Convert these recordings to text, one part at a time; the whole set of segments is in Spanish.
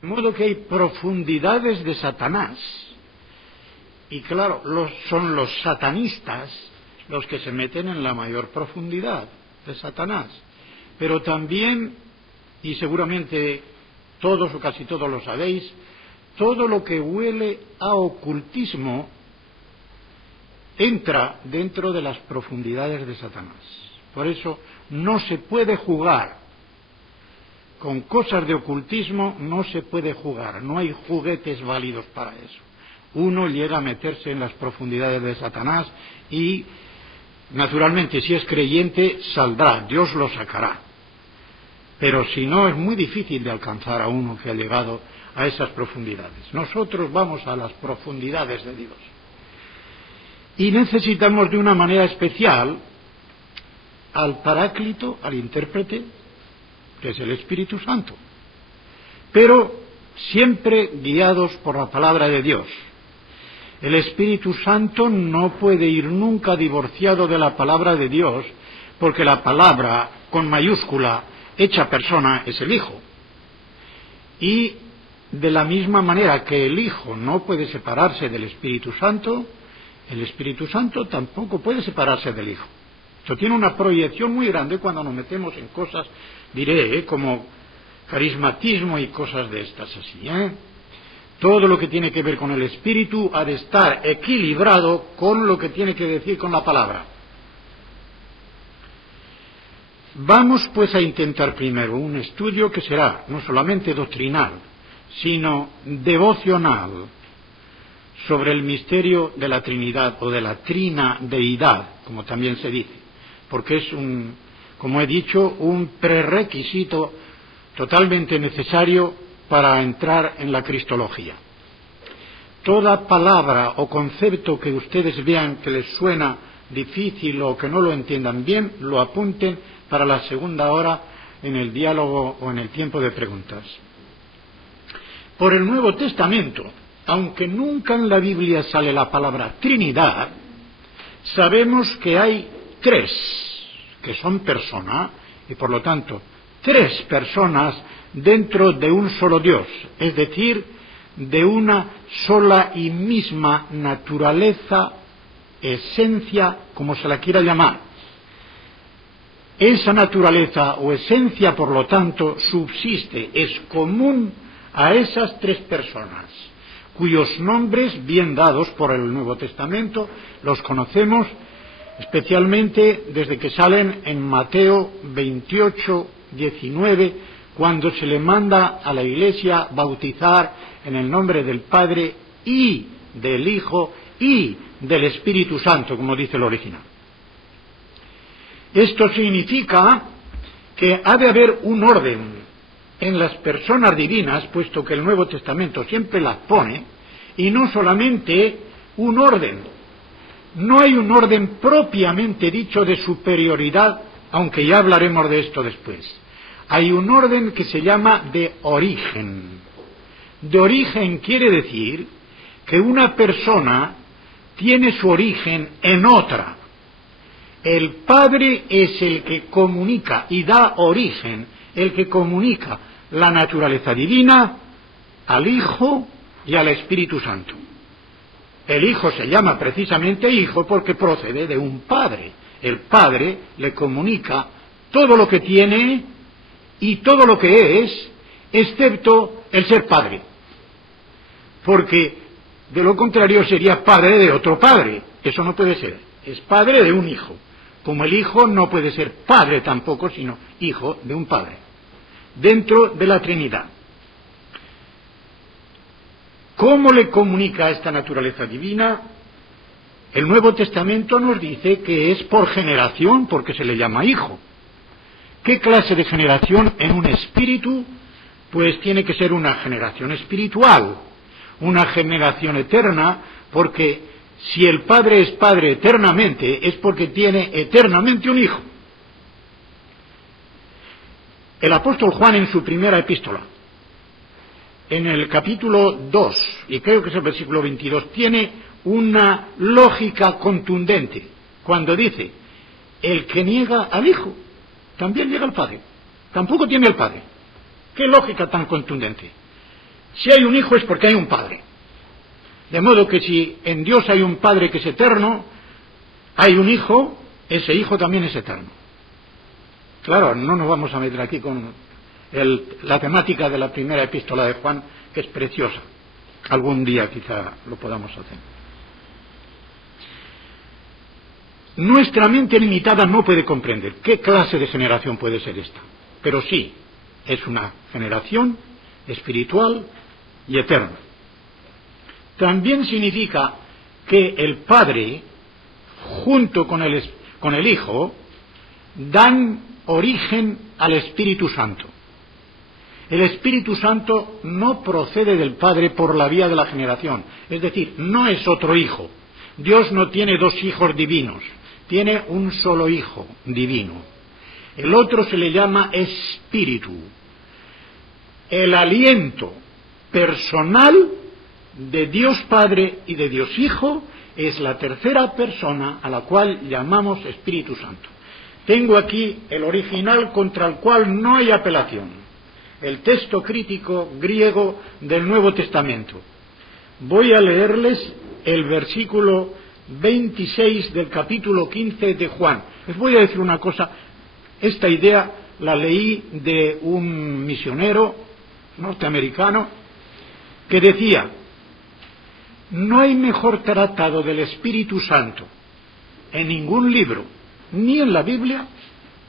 De modo que hay profundidades de Satanás. Y claro, son los satanistas los que se meten en la mayor profundidad de Satanás. Pero también, y seguramente todos o casi todos lo sabéis, todo lo que huele a ocultismo entra dentro de las profundidades de Satanás. Por eso no se puede jugar con cosas de ocultismo, no se puede jugar, no hay juguetes válidos para eso. Uno llega a meterse en las profundidades de Satanás y, naturalmente, si es creyente, saldrá, Dios lo sacará. Pero si no, es muy difícil de alcanzar a uno que ha llegado a esas profundidades. Nosotros vamos a las profundidades de Dios. Y necesitamos de una manera especial al Paráclito, al intérprete, que es el Espíritu Santo. Pero siempre guiados por la palabra de Dios. El Espíritu Santo no puede ir nunca divorciado de la palabra de Dios, porque la palabra, con mayúscula, hecha persona, es el Hijo. Y de la misma manera que el Hijo no puede separarse del Espíritu Santo, el Espíritu Santo tampoco puede separarse del Hijo. Esto tiene una proyección muy grande cuando nos metemos en cosas, diré, como carismatismo y cosas de estas así, Todo lo que tiene que ver con el Espíritu ha de estar equilibrado con lo que tiene que decir con la palabra. Vamos pues a intentar primero un estudio que será no solamente doctrinal, sino devocional, sobre el misterio de la Trinidad o de la trinadeidad, como también se dice, porque es como he dicho, un prerequisito totalmente necesario para entrar en la cristología. Toda palabra o concepto que ustedes vean que les suena difícil o que no lo entiendan bien, lo apunten para la segunda hora en el diálogo o en el tiempo de preguntas. Por el Nuevo Testamento, aunque nunca en la Biblia sale la palabra Trinidad, sabemos que hay tres, que son persona, y por lo tanto, tres personas dentro de un solo Dios, es decir, de una sola y misma naturaleza, esencia, como se la quiera llamar. Esa naturaleza o esencia, por lo tanto, subsiste, es común a esas tres personas, cuyos nombres, bien dados por el Nuevo Testamento, los conocemos especialmente desde que salen en Mateo 28, 19, cuando se le manda a la Iglesia bautizar en el nombre del Padre y del Hijo y del Espíritu Santo, como dice el original. Esto significa que ha de haber un orden en las personas divinas, puesto que el Nuevo Testamento siempre las pone, y no solamente un orden. No hay un orden propiamente dicho de superioridad, aunque ya hablaremos de esto después. Hay un orden que se llama de origen. De origen quiere decir que una persona tiene su origen en otra. El Padre es el que comunica y da origen, el que comunica la naturaleza divina al Hijo y al Espíritu Santo. El Hijo se llama precisamente Hijo porque procede de un Padre. El Padre le comunica todo lo que tiene y todo lo que es, excepto el ser Padre. Porque de lo contrario sería padre de otro padre. Eso no puede ser. Es padre de un hijo. Como el Hijo no puede ser padre tampoco, sino hijo de un Padre, dentro de la Trinidad. ¿Cómo le comunica esta naturaleza divina? El Nuevo Testamento nos dice que es por generación, porque se le llama Hijo. ¿Qué clase de generación en un espíritu? Pues tiene que ser una generación espiritual, una generación eterna, porque si el Padre es Padre eternamente, es porque tiene eternamente un Hijo. El apóstol Juan en su primera epístola, en el capítulo 2, y creo que es el versículo 22, tiene una lógica contundente, cuando dice, el que niega al Hijo, también niega al Padre, tampoco tiene el Padre. ¿Qué lógica tan contundente? Si hay un hijo es porque hay un padre. De modo que si en Dios hay un padre que es eterno, hay un hijo, ese hijo también es eterno. Claro, no nos vamos a meter aquí con la temática de la primera epístola de Juan, que es preciosa. Algún día quizá lo podamos hacer. Nuestra mente limitada no puede comprender qué clase de generación puede ser esta, pero sí, es una generación espiritual y eterna. También significa que el Padre, junto con el Hijo, dan origen al Espíritu Santo. El Espíritu Santo no procede del Padre por la vía de la generación, es decir, no es otro hijo. Dios no tiene dos hijos divinos, tiene un solo hijo divino. El otro se le llama Espíritu. El aliento personal de Dios Padre y de Dios Hijo es la tercera persona a la cual llamamos Espíritu Santo. Tengo aquí el original contra el cual no hay apelación, el texto crítico griego del Nuevo Testamento. Voy a leerles el versículo 26 del capítulo 15 de Juan. Les voy a decir una cosa, esta idea la leí de un misionero norteamericano que decía: no hay mejor tratado del Espíritu Santo en ningún libro, ni en la Biblia,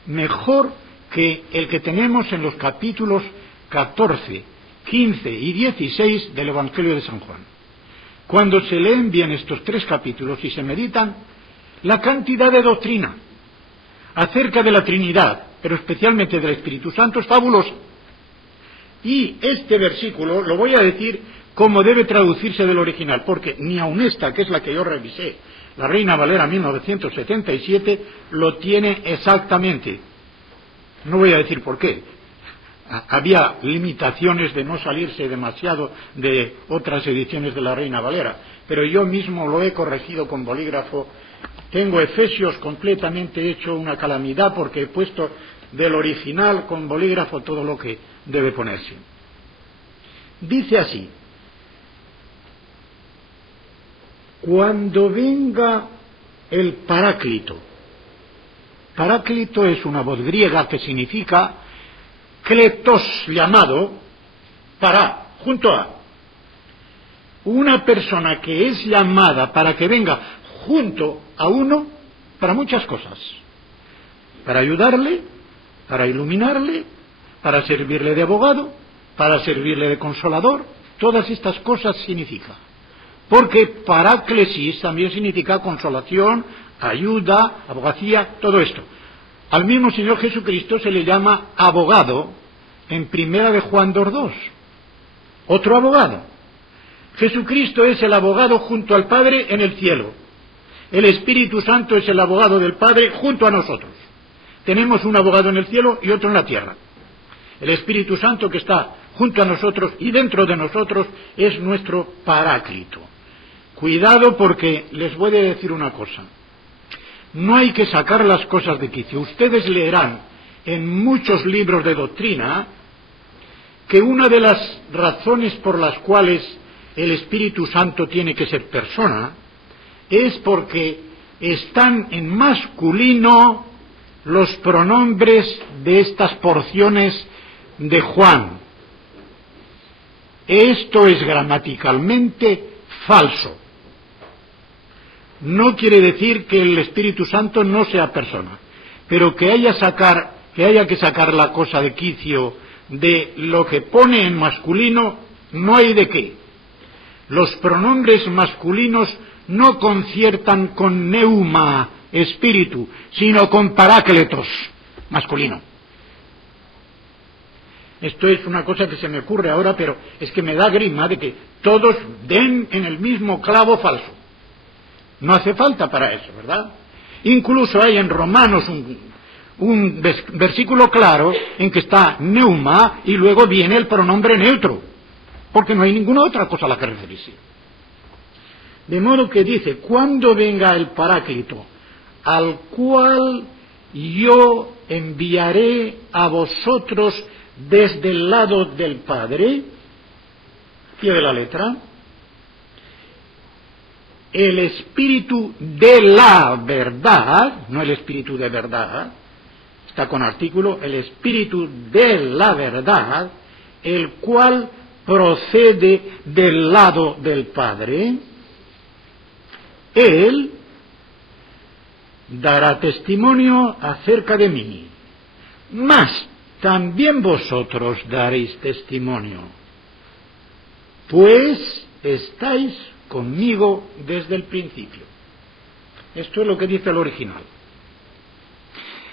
mejor que el que tenemos en los capítulos 14, 15 y 16 del Evangelio de San Juan. Cuando se leen bien estos tres capítulos y se meditan, la cantidad de doctrina acerca de la Trinidad, pero especialmente del Espíritu Santo, es fabulosa. Y este versículo lo voy a decir como debe traducirse del original, porque ni aun esta, que es la que yo revisé, la Reina Valera 1977, lo tiene exactamente. No voy a decir por qué. Había limitaciones de no salirse demasiado de otras ediciones de la Reina Valera, pero yo mismo lo he corregido con bolígrafo. Tengo Efesios completamente hecho una calamidad porque he puesto del original con bolígrafo todo lo que debe ponerse. Dice así: cuando venga el Paráclito. Paráclito es una voz griega que significa kletos, llamado, para, junto a. Una persona que es llamada para que venga junto a uno para muchas cosas. Para ayudarle, para iluminarle, para servirle de abogado, para servirle de consolador. Todas estas cosas significa. Porque paráclesis también significa consolación, ayuda, abogacía, todo esto. Al mismo Señor Jesucristo se le llama abogado en 1 de Juan 2:2. Otro abogado. Jesucristo es el abogado junto al Padre en el cielo. El Espíritu Santo es el abogado del Padre junto a nosotros. Tenemos un abogado en el cielo y otro en la tierra. El Espíritu Santo que está junto a nosotros y dentro de nosotros es nuestro Paráclito. Cuidado, porque les voy a decir una cosa. No hay que sacar las cosas de quicio. Ustedes leerán en muchos libros de doctrina que una de las razones por las cuales el Espíritu Santo tiene que ser persona es porque están en masculino los pronombres de estas porciones de Juan. Esto es gramaticalmente falso. No quiere decir que el Espíritu Santo no sea persona, pero que haya que sacar la cosa de quicio de lo que pone en masculino, no hay de qué. Los pronombres masculinos no conciertan con neuma, espíritu, sino con parácletos, masculino. Esto es una cosa que se me ocurre ahora, pero es que me da grima de que todos den en el mismo clavo falso. No hace falta para eso, ¿verdad? Incluso hay en Romanos un versículo claro en que está neuma y luego viene el pronombre neutro, porque no hay ninguna otra cosa a la que referirse. De modo que dice, cuando venga el Paráclito, al cual yo enviaré a vosotros desde el lado del Padre, pie de la letra, el espíritu de la verdad, no el espíritu de verdad, está con artículo, el espíritu de la verdad, el cual procede del lado del Padre, Él dará testimonio acerca de mí, mas también vosotros daréis testimonio, pues estáis conmigo desde el principio. Esto es lo que dice el original.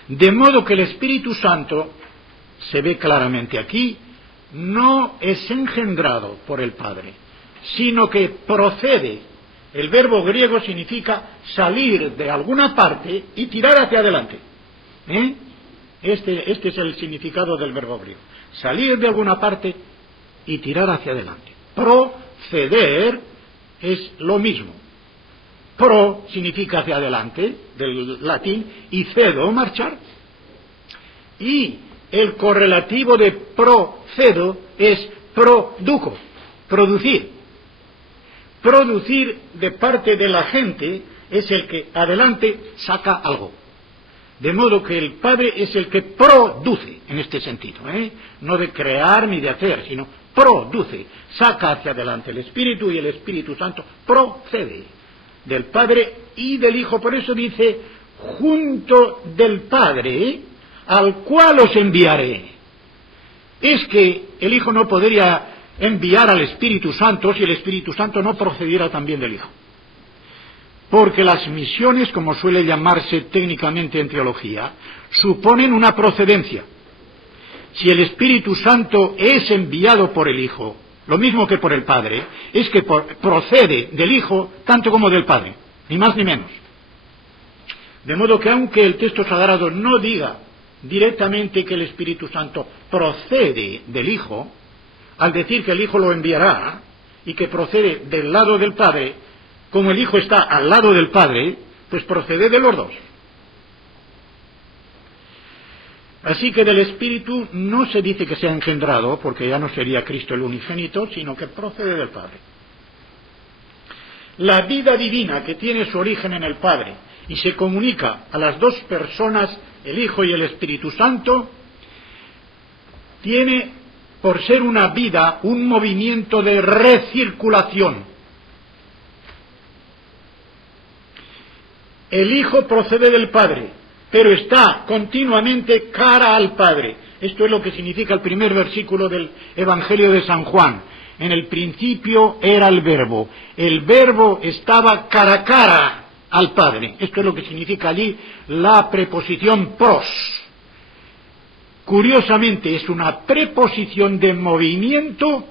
De modo que el Espíritu Santo, se ve claramente aquí, no es engendrado por el Padre, sino que procede. El verbo griego significa salir de alguna parte y tirar hacia adelante. Este es el significado del verbo griego. Salir de alguna parte y tirar hacia adelante. Proceder es lo mismo. Pro significa hacia adelante, del latín, y cedo, marchar. Y el correlativo de procedo es produco, producir. Producir de parte de la gente es el que adelante saca algo. De modo que el Padre es el que produce, en este sentido, no de crear ni de hacer, sino produce, saca hacia adelante el Espíritu, y el Espíritu Santo procede del Padre y del Hijo. Por eso dice, junto del Padre, al cual os enviaré. Es que el Hijo no podría enviar al Espíritu Santo si el Espíritu Santo no procediera también del Hijo. Porque las misiones, como suele llamarse técnicamente en teología, suponen una procedencia. Si el Espíritu Santo es enviado por el Hijo, lo mismo que por el Padre, es que procede del Hijo tanto como del Padre, ni más ni menos. De modo que aunque el texto sagrado no diga directamente que el Espíritu Santo procede del Hijo, al decir que el Hijo lo enviará y que procede del lado del Padre, como el Hijo está al lado del Padre, pues procede de los dos. Así que del Espíritu no se dice que sea engendrado, porque ya no sería Cristo el unigénito, sino que procede del Padre. La vida divina que tiene su origen en el Padre y se comunica a las dos personas, el Hijo y el Espíritu Santo, tiene, por ser una vida, un movimiento de recirculación. El Hijo procede del Padre, pero está continuamente cara al Padre. Esto es lo que significa el primer versículo del Evangelio de San Juan. En el principio era el Verbo estaba cara a cara al Padre. Esto es lo que significa allí la preposición pros. Curiosamente es una preposición de movimiento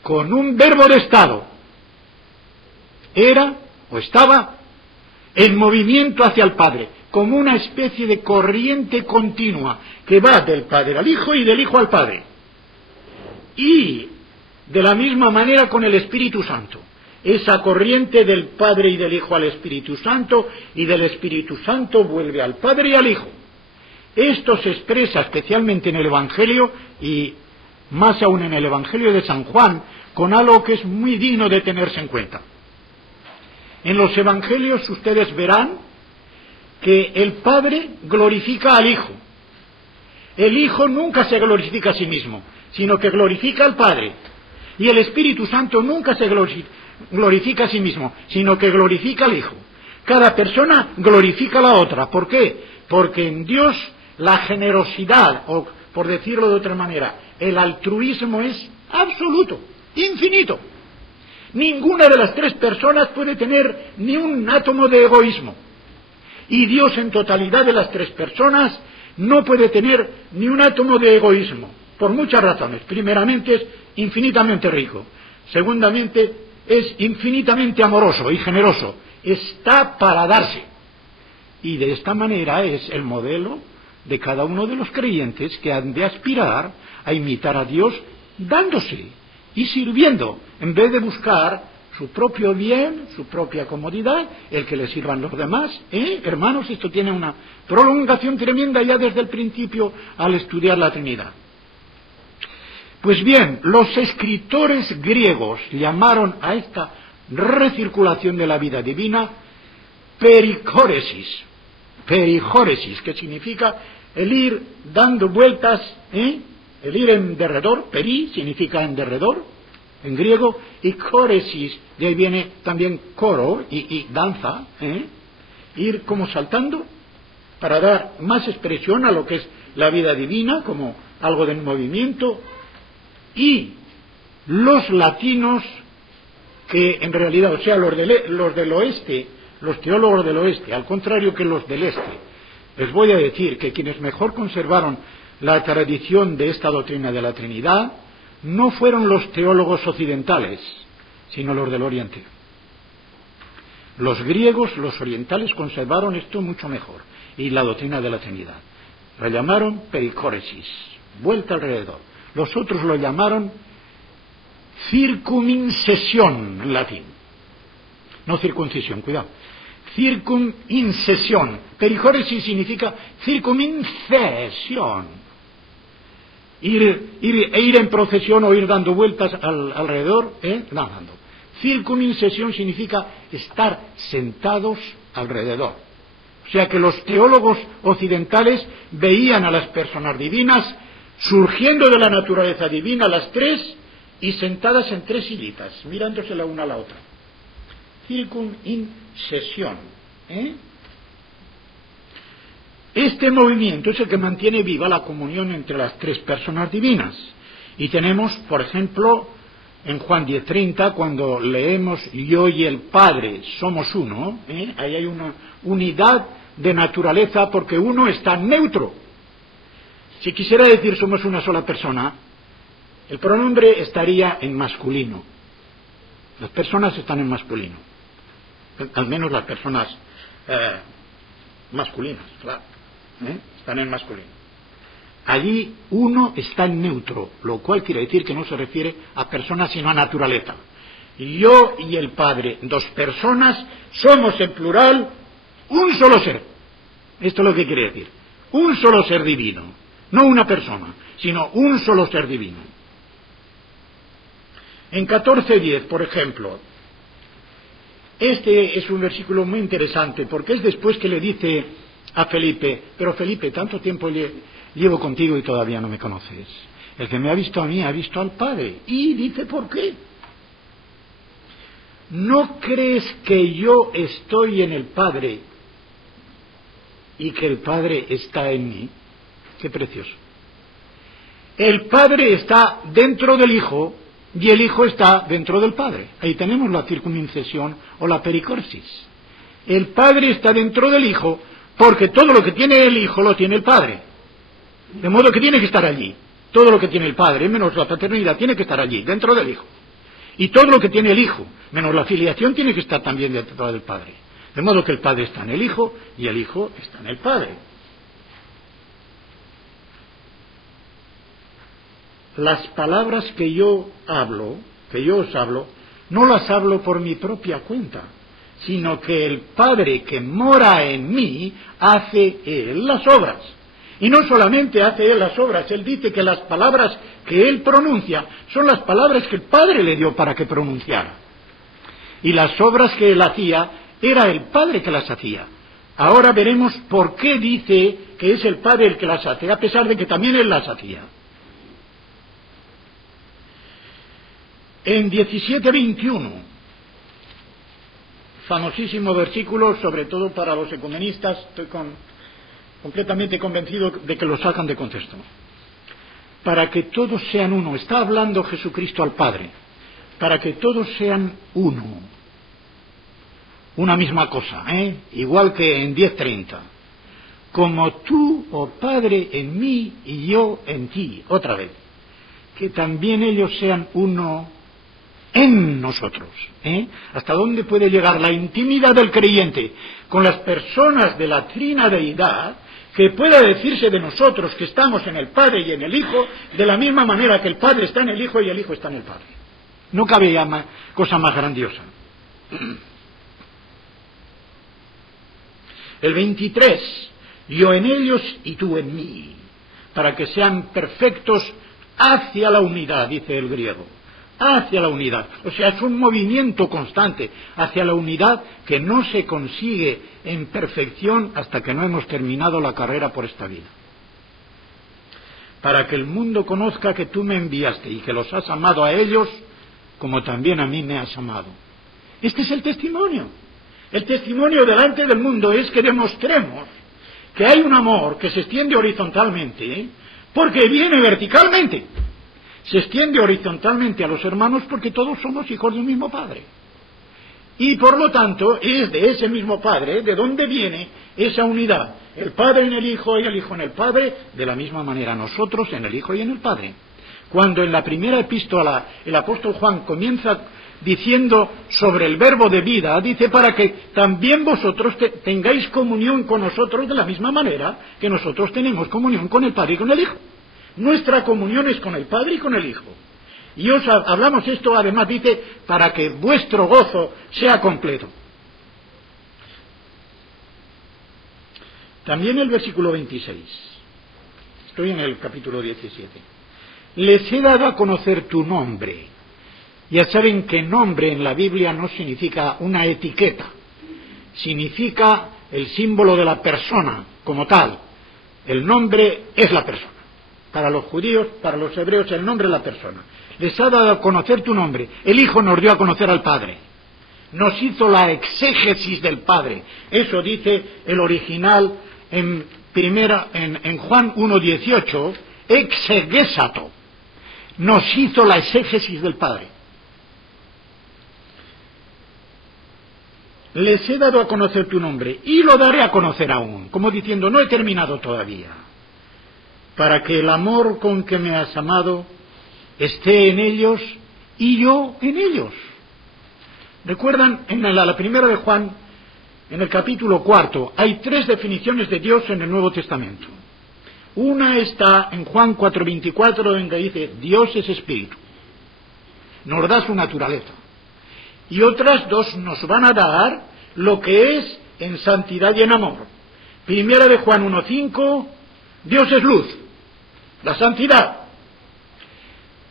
con un verbo de estado. Era o estaba en movimiento hacia el Padre, como una especie de corriente continua que va del Padre al Hijo y del Hijo al Padre. Y de la misma manera con el Espíritu Santo. Esa corriente del Padre y del Hijo al Espíritu Santo, y del Espíritu Santo vuelve al Padre y al Hijo. Esto se expresa especialmente en el Evangelio, y más aún en el Evangelio de San Juan, con algo que es muy digno de tenerse en cuenta. En los Evangelios ustedes verán que el Padre glorifica al Hijo. El Hijo nunca se glorifica a sí mismo, sino que glorifica al Padre. Y el Espíritu Santo nunca se glorifica a sí mismo, sino que glorifica al Hijo. Cada persona glorifica a la otra. ¿Por qué? Porque en Dios la generosidad, o por decirlo de otra manera, el altruismo es absoluto, infinito. Ninguna de las tres personas puede tener ni un átomo de egoísmo. Y Dios en totalidad de las tres personas no puede tener ni un átomo de egoísmo, por muchas razones. Primeramente es infinitamente rico. Segundamente es infinitamente amoroso y generoso. Está para darse. Y de esta manera es el modelo de cada uno de los creyentes que han de aspirar a imitar a Dios dándose y sirviendo, en vez de buscar su propio bien, su propia comodidad, el que le sirvan los demás. Hermanos, esto tiene una prolongación tremenda ya desde el principio al estudiar la Trinidad. Pues bien, los escritores griegos llamaron a esta recirculación de la vida divina pericóresis, que significa el ir dando vueltas, el ir en derredor. Peri significa en derredor, en griego, y córesis, de ahí viene también coro y danza, ir como saltando para dar más expresión a lo que es la vida divina, como algo del movimiento. Y los latinos, que en realidad, o sea, los del oeste, los teólogos del oeste, al contrario que los del este, les voy a decir que quienes mejor conservaron la tradición de esta doctrina de la Trinidad no fueron los teólogos occidentales, sino los del Oriente. Los griegos, los orientales, conservaron esto mucho mejor, y la doctrina de la Trinidad. La llamaron pericóresis, vuelta alrededor. Los otros lo llamaron circumincesión en latín. No circuncisión, cuidado. Circumincesión. Pericóresis significa circumincesión. Ir en procesión o ir dando vueltas alrededor, nadando. Circumincesión significa estar sentados alrededor. O sea que los teólogos occidentales veían a las personas divinas surgiendo de la naturaleza divina, las tres, y sentadas en tres silitas, mirándose la una a la otra. Circumincesión. Este movimiento es el que mantiene viva la comunión entre las tres personas divinas. Y tenemos, por ejemplo, en Juan 10:30, cuando leemos yo y el Padre somos uno, ahí hay una unidad de naturaleza porque uno está neutro. Si quisiera decir somos una sola persona, el pronombre estaría en masculino. Las personas están en masculino. Al menos las personas masculinas, claro. Están en masculino. Allí uno está en neutro, lo cual quiere decir que no se refiere a personas sino a naturaleza. Yo y el Padre, dos personas, somos en plural un solo ser. Esto es lo que quiere decir. Un solo ser divino. No una persona, sino un solo ser divino. En 14:10, por ejemplo, este es un versículo muy interesante, porque es después que le dice a Felipe, pero Felipe, tanto tiempo llevo contigo y todavía no me conoces. El que me ha visto a mí ha visto al Padre. Y dice, ¿por qué? ¿No crees que yo estoy en el Padre y que el Padre está en mí? Qué precioso. El Padre está dentro del Hijo y el Hijo está dentro del Padre. Ahí tenemos la circumincesión o la pericorsis. El Padre está dentro del Hijo porque todo lo que tiene el Hijo lo tiene el Padre. De modo que tiene que estar allí. Todo lo que tiene el Padre, menos la paternidad, tiene que estar allí, dentro del Hijo. Y todo lo que tiene el Hijo, menos la filiación, tiene que estar también dentro del Padre. De modo que el Padre está en el Hijo y el Hijo está en el Padre. Las palabras que yo os hablo, no las hablo por mi propia cuenta, sino que el Padre que mora en mí hace Él las obras. Y no solamente hace Él las obras, Él dice que las palabras que Él pronuncia son las palabras que el Padre le dio para que pronunciara. Y las obras que Él hacía, era el Padre que las hacía. Ahora veremos por qué dice que es el Padre el que las hace, a pesar de que también Él las hacía. En 17:21, famosísimo versículo, sobre todo para los ecumenistas, estoy completamente convencido de que lo sacan de contexto. Para que todos sean uno, está hablando Jesucristo al Padre, para que todos sean uno, una misma cosa, igual que en 10:30. Como tú, oh Padre, en mí y yo en ti, otra vez, que también ellos sean uno en nosotros. ¿Hasta dónde puede llegar la intimidad del creyente con las personas de la trinadeidad, que pueda decirse de nosotros que estamos en el Padre y en el Hijo, de la misma manera que el Padre está en el Hijo y el Hijo está en el Padre? No cabe ya cosa más grandiosa. El 23, yo en ellos y tú en mí, para que sean perfectos hacia la unidad, dice el griego, hacia la unidad. O sea, es un movimiento constante hacia la unidad que no se consigue en perfección hasta que no hemos terminado la carrera por esta vida. Para que el mundo conozca que tú me enviaste y que los has amado a ellos como también a mí me has amado. Este es el testimonio. El testimonio delante del mundo es que demostremos que hay un amor que se extiende horizontalmente, porque viene verticalmente. Se extiende horizontalmente a los hermanos porque todos somos hijos de un mismo Padre. Y por lo tanto es de ese mismo Padre de donde viene esa unidad. El Padre en el Hijo y el Hijo en el Padre, de la misma manera nosotros en el Hijo y en el Padre. Cuando en la primera epístola el apóstol Juan comienza diciendo sobre el verbo de vida, dice para que también vosotros tengáis comunión con nosotros de la misma manera que nosotros tenemos comunión con el Padre y con el Hijo. Nuestra comunión es con el Padre y con el Hijo. Y os hablamos esto, además dice, para que vuestro gozo sea completo. También el versículo 26. Estoy en el capítulo 17. Les he dado a conocer tu nombre. Ya saben que nombre en la Biblia no significa una etiqueta. Significa el símbolo de la persona como tal. El nombre es la persona. Para los judíos, para los hebreos, el nombre es la persona. Les ha dado a conocer tu nombre. El Hijo nos dio a conocer al Padre. Nos hizo la exégesis del Padre. Eso dice el original en Juan 1:18, exegesato. Nos hizo la exégesis del Padre. Les he dado a conocer tu nombre y lo daré a conocer aún, como diciendo, no he terminado todavía, para que el amor con que me has amado esté en ellos y yo en ellos. ¿Recuerdan? En la primera de Juan, en el capítulo 4, hay 3 definiciones de Dios en el Nuevo Testamento. Una está en Juan 4:24, donde dice, Dios es espíritu. Nos da su naturaleza. Y otras 2 nos van a dar lo que es en santidad y en amor. Primera de Juan 1:5, Dios es luz, la santidad.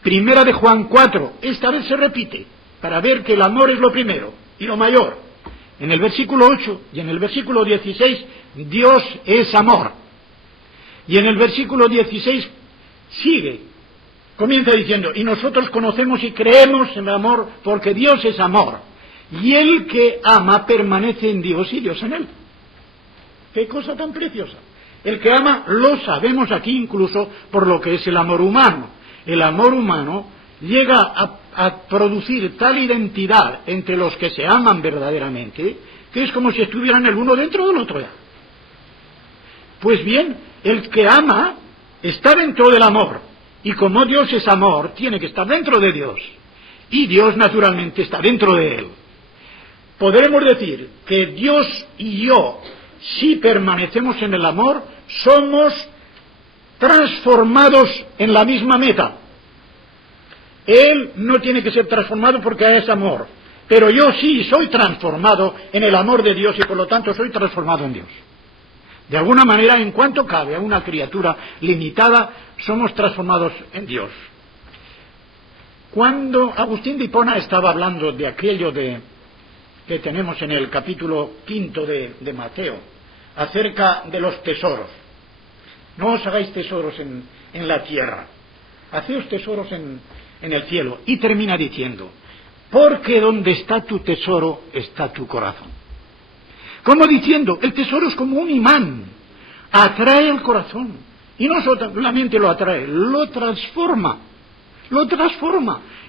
Primera de Juan 4, esta vez se repite, para ver que el amor es lo primero y lo mayor. En el versículo 8 y en el versículo 16, Dios es amor. Y en el versículo 16 sigue, comienza diciendo, y nosotros conocemos y creemos en el amor porque Dios es amor. Y el que ama permanece en Dios y Dios en él. ¡Qué cosa tan preciosa! El que ama lo sabemos aquí incluso por lo que es el amor humano. El amor humano llega a producir tal identidad entre los que se aman verdaderamente que es como si estuvieran el uno dentro del otro ya. Pues bien, el que ama está dentro del amor. Y como Dios es amor, tiene que estar dentro de Dios. Y Dios naturalmente está dentro de él. Podremos decir que Dios y yo, si permanecemos en el amor, somos transformados en la misma meta. Él no tiene que ser transformado porque es amor, pero yo sí soy transformado en el amor de Dios y por lo tanto soy transformado en Dios. De alguna manera, en cuanto cabe a una criatura limitada, somos transformados en Dios. Cuando Agustín de Hipona estaba hablando de aquello que tenemos en el capítulo 5 de Mateo, acerca de los tesoros. No os hagáis tesoros en la tierra, haceos tesoros en el cielo. Y termina diciendo, porque donde está tu tesoro, está tu corazón. Como diciendo, el tesoro es como un imán, atrae el corazón. Y no solamente lo atrae, lo transforma.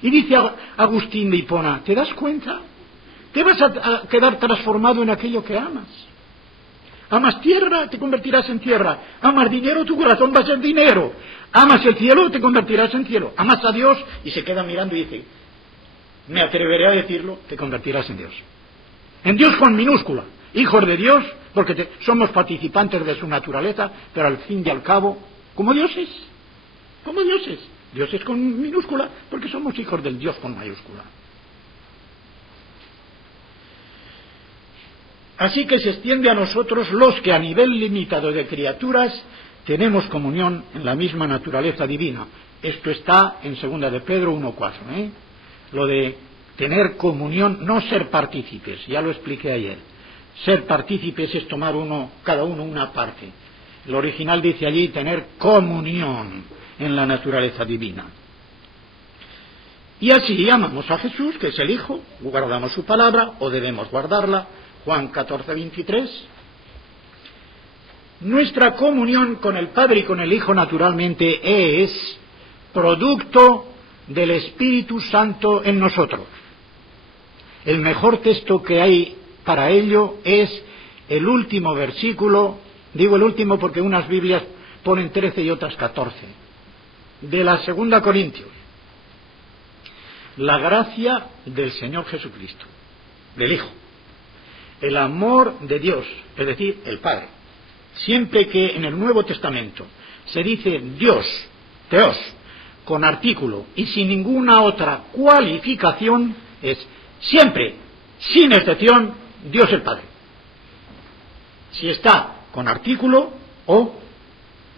Y dice Agustín de Hipona, ¿te das cuenta? Te vas a quedar transformado en aquello que amas. Amas tierra, te convertirás en tierra. Amas dinero, tu corazón va a ser dinero. Amas el cielo, te convertirás en cielo. Amas a Dios y se queda mirando y dice, me atreveré a decirlo, te convertirás en Dios. En Dios con minúscula. Hijos de Dios, porque somos participantes de su naturaleza, pero al fin y al cabo, como Dios es. Dios es con minúscula, porque somos hijos del Dios con mayúscula. Así que se extiende a nosotros los que a nivel limitado de criaturas tenemos comunión en la misma naturaleza divina. Esto está en 2 de Pedro 1:4, Lo de tener comunión, no ser partícipes, ya lo expliqué ayer. Ser partícipes es tomar cada uno una parte. El original dice allí tener comunión en la naturaleza divina. Y así amamos a Jesús, que es el Hijo, guardamos su palabra, o debemos guardarla, Juan 14:23. Nuestra comunión con el Padre y con el Hijo, naturalmente, es producto del Espíritu Santo en nosotros. El mejor texto que hay para ello es el último versículo, digo el último porque unas Biblias ponen 13 y otras 14, de la 2 Corintios. La gracia del Señor Jesucristo, del Hijo, el amor de Dios, es decir, el Padre. Siempre que en el Nuevo Testamento se dice Dios, Theos, con artículo y sin ninguna otra cualificación, es siempre, sin excepción, Dios el Padre. Si está con artículo o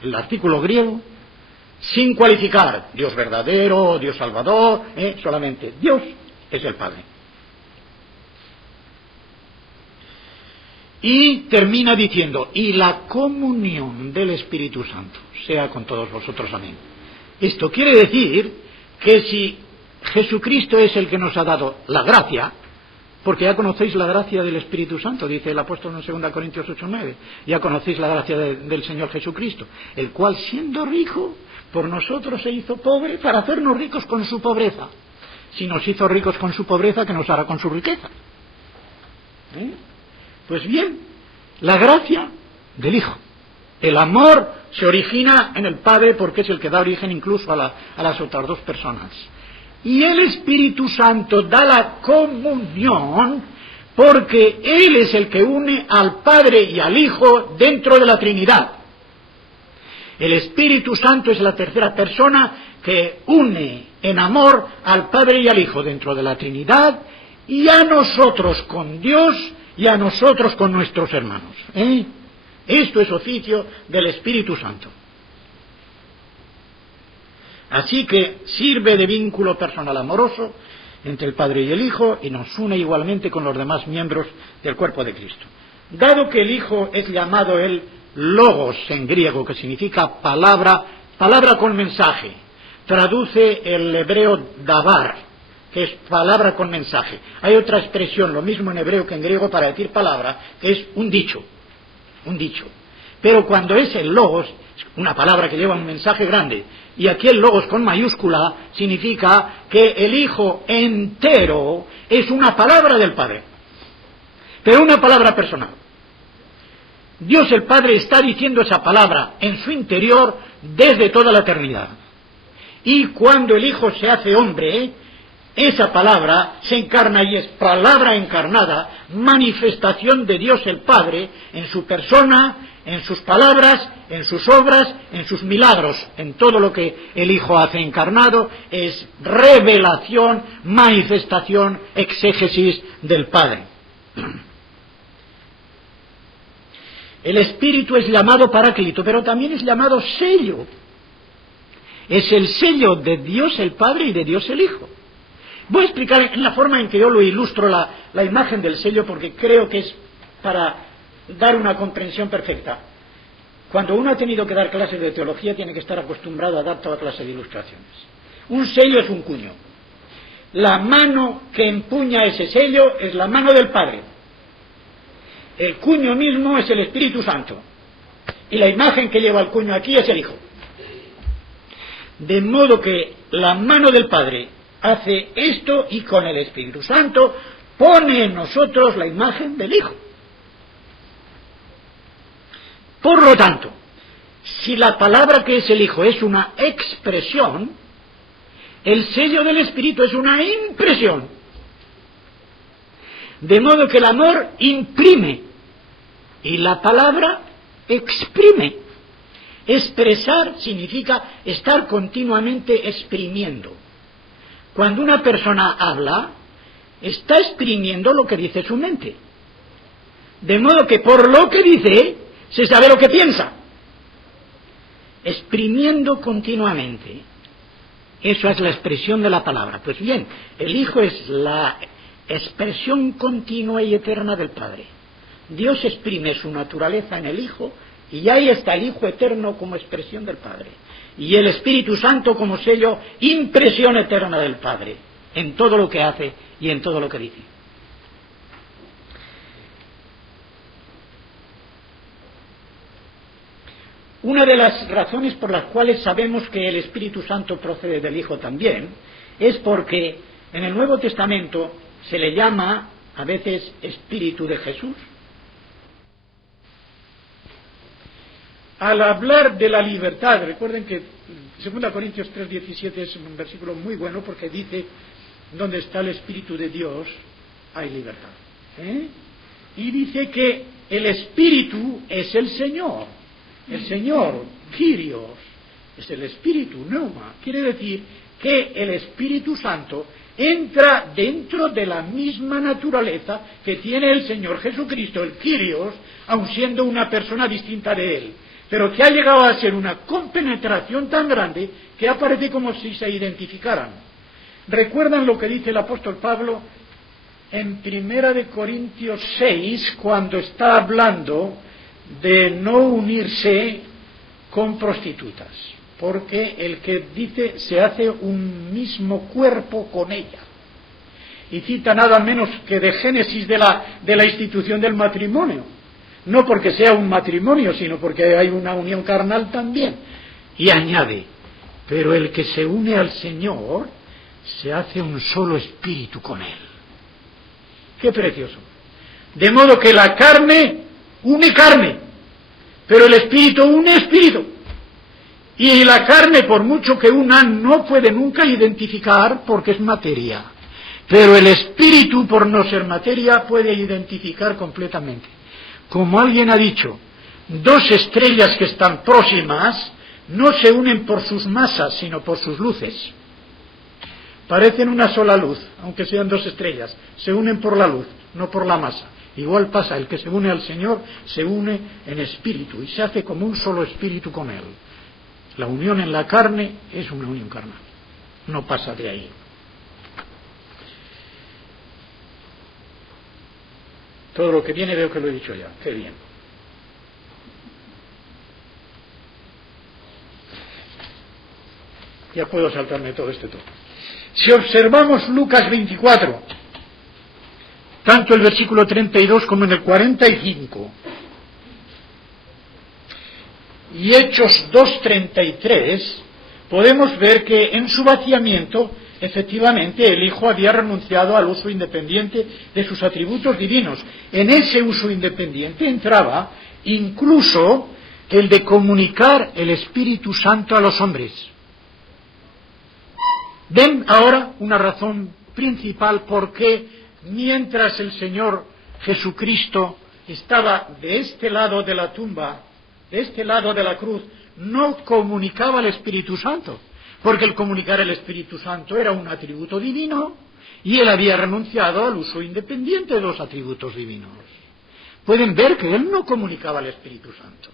el artículo griego, sin cualificar, Dios verdadero, Dios salvador, solamente Dios es el Padre. Y termina diciendo, y la comunión del Espíritu Santo sea con todos vosotros, amén. Esto quiere decir que si Jesucristo es el que nos ha dado la gracia, porque ya conocéis la gracia del Espíritu Santo, dice el apóstol en 2 Corintios 8:9, ya conocéis la gracia del Señor Jesucristo, el cual siendo rico, por nosotros se hizo pobre para hacernos ricos con su pobreza. Si nos hizo ricos con su pobreza, ¿qué nos hará con su riqueza? Pues bien, la gracia del Hijo. El amor se origina en el Padre porque es el que da origen incluso a las otras dos personas. Y el Espíritu Santo da la comunión porque Él es el que une al Padre y al Hijo dentro de la Trinidad. El Espíritu Santo es la tercera persona que une en amor al Padre y al Hijo dentro de la Trinidad y a nosotros con Dios y a nosotros con nuestros hermanos. Esto es oficio del Espíritu Santo. Así que sirve de vínculo personal amoroso entre el Padre y el Hijo y nos une igualmente con los demás miembros del cuerpo de Cristo. Dado que el Hijo es llamado el Logos en griego, que significa palabra con mensaje, traduce el hebreo davar, que es palabra con mensaje. Hay otra expresión, lo mismo en hebreo que en griego, para decir palabra, que es un dicho. Pero cuando es el Logos, una palabra que lleva un mensaje grande, y aquí el Logos con mayúscula significa que el Hijo entero es una palabra del Padre, pero una palabra personal. Dios el Padre está diciendo esa palabra en su interior desde toda la eternidad. Y cuando el Hijo se hace hombre, esa palabra se encarna y es palabra encarnada, manifestación de Dios el Padre en su persona, en sus palabras, en sus obras, en sus milagros, en todo lo que el Hijo hace encarnado, es revelación, manifestación, exégesis del Padre. El Espíritu es llamado Paráclito, pero también es llamado sello. Es el sello de Dios el Padre y de Dios el Hijo. Voy a explicar en la forma en que yo lo ilustro la imagen del sello, porque creo que es para dar una comprensión perfecta. Cuando uno ha tenido que dar clases de teología, tiene que estar acostumbrado a dar toda clase de ilustraciones. Un sello es un cuño. La mano que empuña ese sello es la mano del Padre. El cuño mismo es el Espíritu Santo. Y la imagen que lleva el cuño aquí es el Hijo. De modo que la mano del Padre hace esto y con el Espíritu Santo pone en nosotros la imagen del Hijo. Por lo tanto, si la palabra que es el Hijo es una expresión, el sello del Espíritu es una impresión. De modo que el amor imprime y la palabra exprime. Expresar significa estar continuamente exprimiendo. Cuando una persona habla, está exprimiendo lo que dice su mente. De modo que por lo que dice, se sabe lo que piensa. Exprimiendo continuamente. Eso es la expresión de la palabra. Pues bien, el Hijo es la expresión continua y eterna del Padre. Dios exprime su naturaleza en el Hijo, y ahí está el Hijo eterno como expresión del Padre. Y el Espíritu Santo como sello, impresión eterna del Padre, en todo lo que hace y en todo lo que dice. Una de las razones por las cuales sabemos que el Espíritu Santo procede del Hijo también, es porque en el Nuevo Testamento se le llama a veces Espíritu de Jesús. Al hablar de la libertad, recuerden que 2 Corintios 3:17 es un versículo muy bueno porque dice, donde está el Espíritu de Dios, hay libertad. Y dice que el Espíritu es el Señor. El Señor, Kyrios, es el Espíritu, Pneuma. Quiere decir que el Espíritu Santo entra dentro de la misma naturaleza que tiene el Señor Jesucristo, el Kyrios, aun siendo una persona distinta de Él, pero que ha llegado a ser una compenetración tan grande que aparece como si se identificaran. ¿Recuerdan lo que dice el apóstol Pablo en 1 Corintios 6, cuando está hablando de no unirse con prostitutas? Porque el que dice se hace un mismo cuerpo con ella. Y cita nada menos que de Génesis de la institución del matrimonio. No porque sea un matrimonio, sino porque hay una unión carnal también. Y añade, pero el que se une al Señor se hace un solo espíritu con Él. ¡Qué precioso! De modo que la carne une carne, pero el espíritu une espíritu. Y la carne, por mucho que una, no puede nunca identificar porque es materia. Pero el espíritu, por no ser materia, puede identificar completamente. Como alguien ha dicho, dos estrellas que están próximas no se unen por sus masas, sino por sus luces. Parecen una sola luz, aunque sean dos estrellas. Se unen por la luz, no por la masa. Igual pasa, el que se une al Señor se une en espíritu y se hace como un solo espíritu con Él. La unión en la carne es una unión carnal, no pasa de ahí. Todo lo que viene veo que lo he dicho ya, qué bien. Ya puedo saltarme todo este toque. Si observamos Lucas 24, tanto el versículo 32 como en el 45, y Hechos 2:33, podemos ver que en su vaciamiento, efectivamente, el Hijo había renunciado al uso independiente de sus atributos divinos. En ese uso independiente entraba incluso el de comunicar el Espíritu Santo a los hombres. Ven ahora una razón principal por qué, mientras el Señor Jesucristo estaba de este lado de la tumba, de este lado de la cruz, no comunicaba el Espíritu Santo, porque el comunicar el Espíritu Santo era un atributo divino y él había renunciado al uso independiente de los atributos divinos. Pueden ver que él no comunicaba el Espíritu Santo,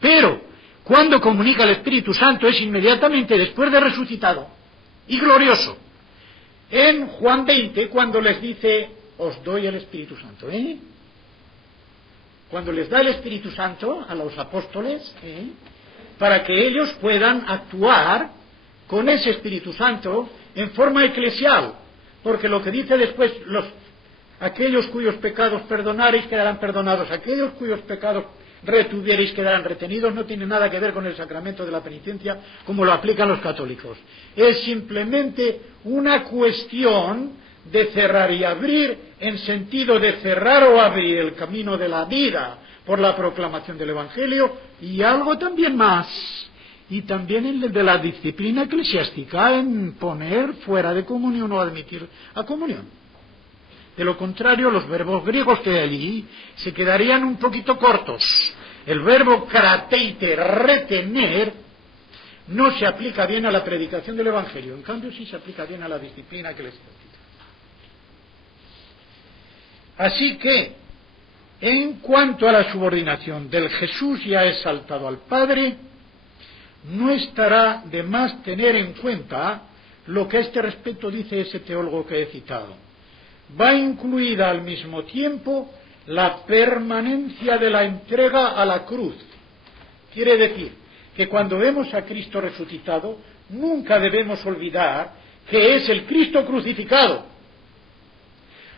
pero cuando comunica el Espíritu Santo es inmediatamente después de resucitado y glorioso. En Juan 20, cuando les dice, os doy el Espíritu Santo, cuando les da el Espíritu Santo a los apóstoles, para que ellos puedan actuar con ese Espíritu Santo en forma eclesial, porque lo que dice después, aquellos cuyos pecados perdonareis quedarán perdonados, aquellos cuyos pecados retuviereis quedarán retenidos, no tiene nada que ver con el sacramento de la penitencia como lo aplican los católicos. Es simplemente una cuestión de cerrar y abrir, en sentido de cerrar o abrir el camino de la vida por la proclamación del Evangelio, y algo también más, y también el de la disciplina eclesiástica en poner fuera de comunión o admitir a comunión. De lo contrario, los verbos griegos que hay allí se quedarían un poquito cortos. El verbo krateite, retener, no se aplica bien a la predicación del Evangelio, en cambio sí se aplica bien a la disciplina eclesiástica. Así que, en cuanto a la subordinación del Jesús ya exaltado al Padre, no estará de más tener en cuenta lo que a este respecto dice ese teólogo que he citado. Va incluida al mismo tiempo la permanencia de la entrega a la cruz. Quiere decir que cuando vemos a Cristo resucitado, nunca debemos olvidar que es el Cristo crucificado.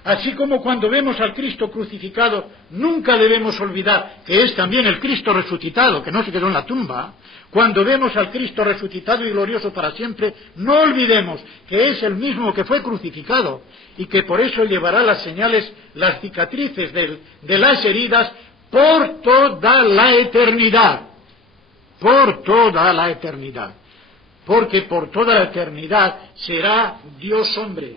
Así como cuando vemos al Cristo crucificado, nunca debemos olvidar que es también el Cristo resucitado, que no se quedó en la tumba. Cuando vemos al Cristo resucitado y glorioso para siempre, no olvidemos que es el mismo que fue crucificado y que por eso llevará las señales, las cicatrices de las heridas por toda la eternidad. Por toda la eternidad. Porque por toda la eternidad será Dios hombre.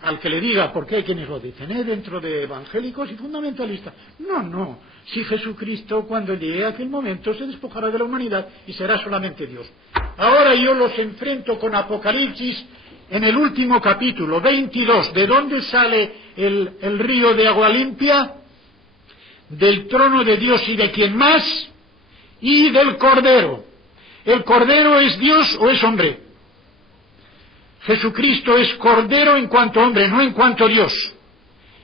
Al que le diga, porque hay quienes lo dicen, dentro de evangélicos y fundamentalistas. No. Si Jesucristo, cuando llegue a aquel momento, se despojará de la humanidad y será solamente Dios. Ahora yo los enfrento con Apocalipsis en el último capítulo, 22. ¿De dónde sale el río de agua limpia? Del trono de Dios y de quién más, y del Cordero. ¿El Cordero es Dios o es hombre? Jesucristo es Cordero en cuanto hombre, no en cuanto Dios.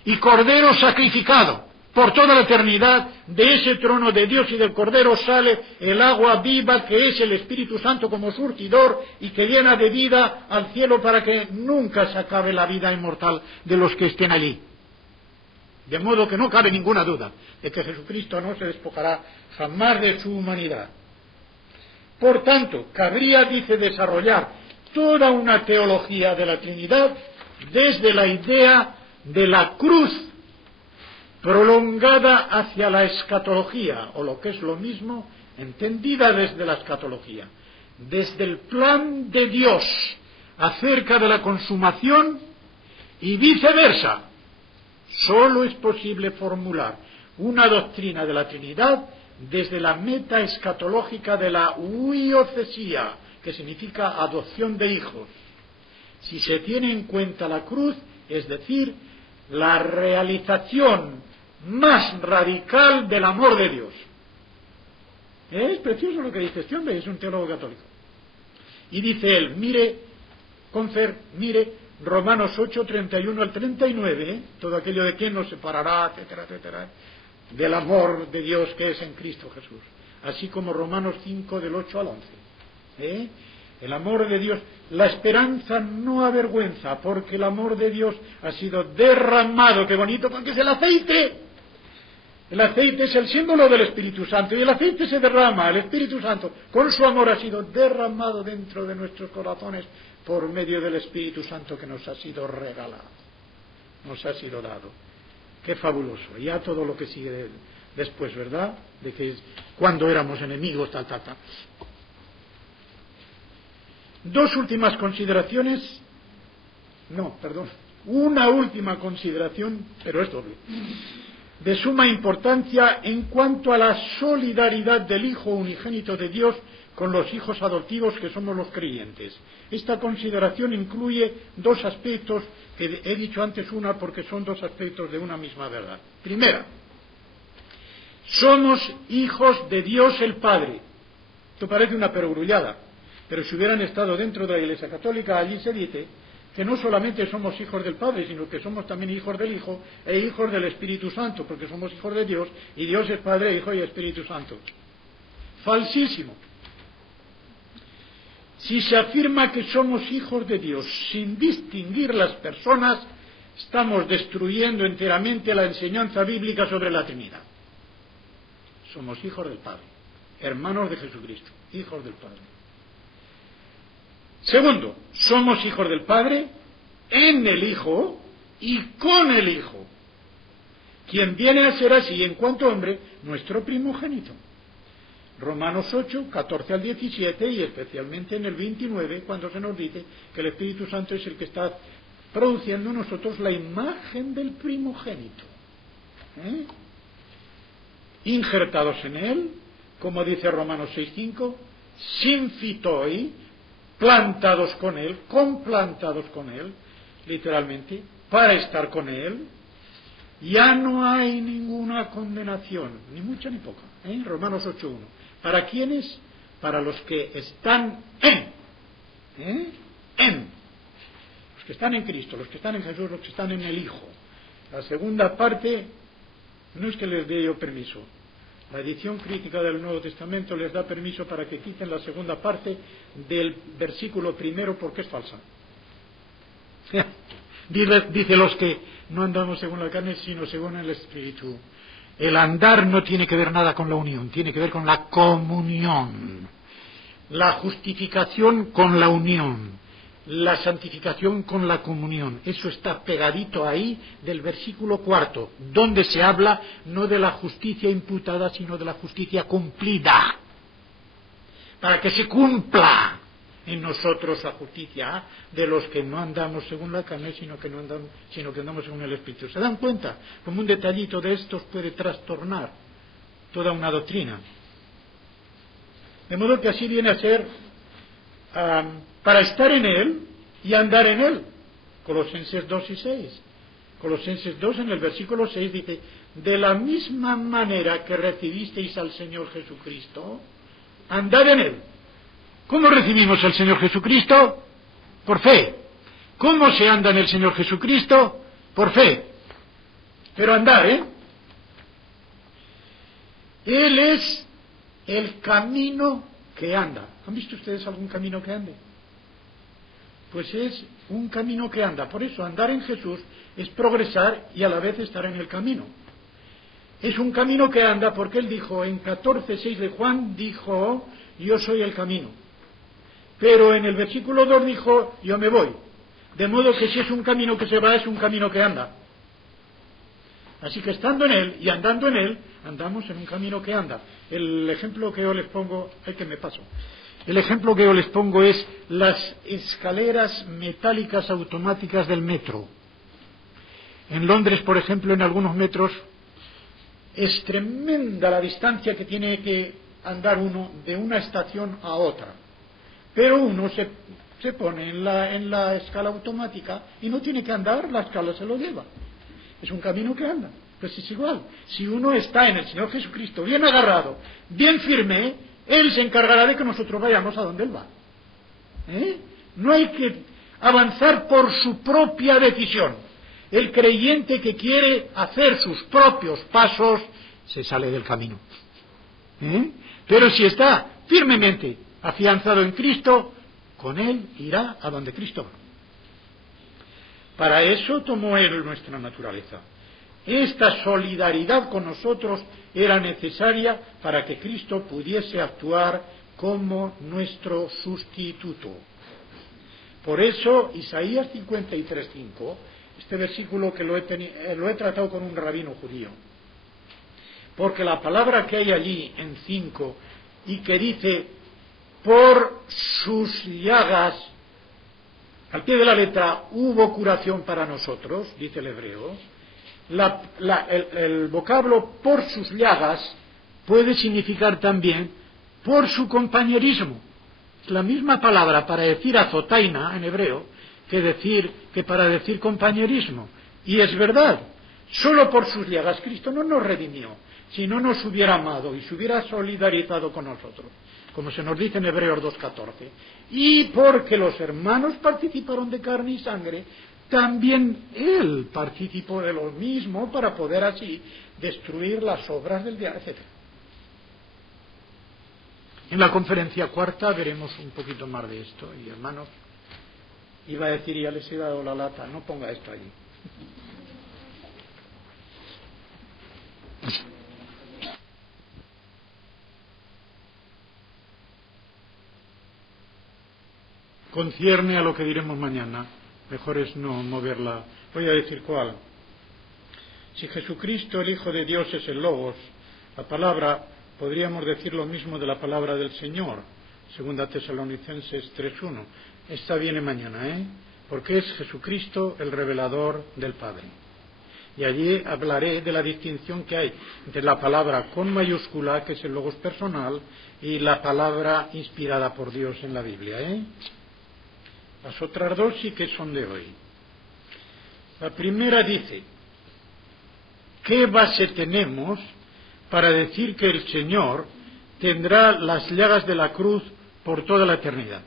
Y Cordero sacrificado. Por toda la eternidad, de ese trono de Dios y del Cordero sale el agua viva que es el Espíritu Santo como surtidor y que llena de vida al cielo para que nunca se acabe la vida inmortal de los que estén allí. De modo que no cabe ninguna duda de que Jesucristo no se despojará jamás de su humanidad. Por tanto, cabría, dice, desarrollar toda una teología de la Trinidad desde la idea de la cruz prolongada hacia la escatología, o lo que es lo mismo, entendida desde la escatología, desde el plan de Dios acerca de la consumación y viceversa. Solo es posible formular una doctrina de la Trinidad desde la meta escatológica de la huiocesía, que significa adopción de hijos. Si se tiene en cuenta la cruz, es decir, la realización más radical del amor de Dios. Es precioso lo que dice este hombre, es un teólogo católico. Y dice él, mire Romanos 8, 31 al 39, todo aquello de quién nos separará, etcétera, etcétera, del amor de Dios que es en Cristo Jesús. Así como Romanos 5, del 8 al 11. El amor de Dios, la esperanza no avergüenza, porque el amor de Dios ha sido derramado. Qué bonito, porque es el aceite. El aceite es el símbolo del Espíritu Santo, y el aceite se derrama, el Espíritu Santo, con su amor ha sido derramado dentro de nuestros corazones por medio del Espíritu Santo que nos ha sido regalado, nos ha sido dado. Qué fabuloso. Ya todo lo que sigue después, ¿verdad? De que cuando éramos enemigos, tal. Dos últimas consideraciones. Una última consideración, pero es doble. De suma importancia en cuanto a la solidaridad del Hijo unigénito de Dios con los hijos adoptivos que somos los creyentes. Esta consideración incluye dos aspectos que he dicho antes una porque son dos aspectos de una misma verdad. Primera, somos hijos de Dios el Padre. Esto parece una perogrullada, pero si hubieran estado dentro de la Iglesia Católica, allí se dice que no solamente somos hijos del Padre, sino que somos también hijos del Hijo e hijos del Espíritu Santo, porque somos hijos de Dios, y Dios es Padre, Hijo y Espíritu Santo. Falsísimo. Si se afirma que somos hijos de Dios sin distinguir las personas, estamos destruyendo enteramente la enseñanza bíblica sobre la Trinidad. Somos hijos del Padre, hermanos de Jesucristo, hijos del Padre. Segundo, somos hijos del Padre en el Hijo y con el Hijo, quien viene a ser así en cuanto hombre nuestro primogénito. Romanos 8, 14 al 17 y especialmente en el 29, cuando se nos dice que el Espíritu Santo es el que está produciendo en nosotros la imagen del primogénito. Injertados en él, como dice Romanos 6, 5, sinfitoi, plantados con él, complantados con él, literalmente, para estar con él. Ya no hay ninguna condenación, ni mucha ni poca. Romanos 8.1. ¿Para quiénes? Para los que están en En. Los que están en Cristo, los que están en Jesús, los que están en el Hijo. La segunda parte, no es que les dé yo permiso. La edición crítica del Nuevo Testamento les da permiso para que quiten la segunda parte del versículo primero porque es falsa. Dice los que no andamos según la carne, sino según el Espíritu. El andar no tiene que ver nada con la unión, tiene que ver con la comunión. La justificación con la unión, la santificación con la comunión. Eso está pegadito ahí del versículo 4, donde se habla no de la justicia imputada, sino de la justicia cumplida. Para que se cumpla en nosotros la justicia de los que no andamos según la carne, sino que andamos según el Espíritu. ¿Se dan cuenta? Como un detallito de estos puede trastornar toda una doctrina. De modo que así viene a ser para estar en Él y andar en Él. Colosenses 2 y 6. Colosenses 2 en el versículo 6 dice, de la misma manera que recibisteis al Señor Jesucristo, andad en Él. ¿Cómo recibimos al Señor Jesucristo? Por fe. ¿Cómo se anda en el Señor Jesucristo? Por fe. Pero andar, Él es el camino que anda. ¿Han visto ustedes algún camino que ande? Pues es un camino que anda. Por eso andar en Jesús es progresar y a la vez estar en el camino. Es un camino que anda porque Él dijo en 14:6 de Juan, dijo, yo soy el camino. Pero en el versículo 2 dijo, yo me voy. De modo que si es un camino que se va, es un camino que anda. Así que estando en Él y andando en Él, andamos en un camino que anda. El ejemplo que yo les pongo, El ejemplo que yo les pongo es las escaleras metálicas automáticas del metro. En Londres, por ejemplo, en algunos metros, es tremenda la distancia que tiene que andar uno de una estación a otra. Pero uno se pone en la escala automática y no tiene que andar, la escala se lo lleva. Es un camino que anda. Pues es igual. Si uno está en el Señor Jesucristo bien agarrado, bien firme, Él se encargará de que nosotros vayamos a donde Él va. No hay que avanzar por su propia decisión. El creyente que quiere hacer sus propios pasos se sale del camino. Pero si está firmemente afianzado en Cristo, con Él irá a donde Cristo va. Para eso tomó Él nuestra naturaleza. Esta solidaridad con nosotros era necesaria para que Cristo pudiese actuar como nuestro sustituto. Por eso, Isaías 53:5, este versículo que lo he tratado con un rabino judío, porque la palabra que hay allí en 5 y que dice, por sus llagas, al pie de la letra, hubo curación para nosotros, dice el hebreo. El vocablo por sus llagas puede significar también por su compañerismo. Es la misma palabra para decir azotaina en hebreo que para decir compañerismo. Y es verdad, solo por sus llagas Cristo no nos redimió, si no nos hubiera amado y se hubiera solidarizado con nosotros, como se nos dice en Hebreos 2:14. Y porque los hermanos participaron de carne y sangre, también Él participó de lo mismo para poder así destruir las obras del diablo, etc. En la conferencia cuarta veremos un poquito más de esto. Y hermanos, iba a decir, ya les he dado la lata, no ponga esto allí. Concierne a lo que diremos mañana. Mejor es no moverla. Voy a decir cuál. Si Jesucristo, el Hijo de Dios, es el Logos, la palabra, podríamos decir lo mismo de la palabra del Señor. 2 Tesalonicenses 3:1. Esta viene mañana, porque es Jesucristo el revelador del Padre. Y allí hablaré de la distinción que hay entre la palabra con mayúscula, que es el Logos personal, y la palabra inspirada por Dios en la Biblia, Las otras dos sí que son de hoy. La primera dice, ¿qué base tenemos para decir que el Señor tendrá las llagas de la cruz por toda la eternidad?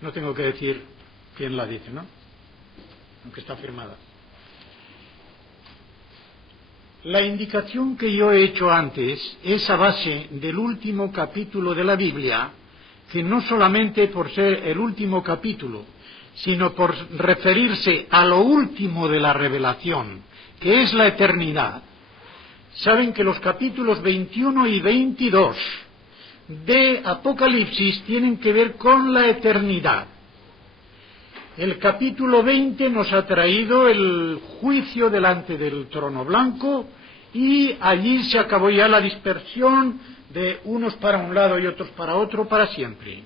No tengo que decir quién la dice, ¿no? Aunque está firmada. La indicación que yo he hecho antes es a base del último capítulo de la Biblia, que no solamente por ser el último capítulo, sino por referirse a lo último de la revelación, que es la eternidad. Saben que los capítulos 21 y 22 de Apocalipsis tienen que ver con la eternidad. El capítulo 20 nos ha traído el juicio delante del trono blanco y allí se acabó ya la dispersión de unos para un lado y otros para otro para siempre.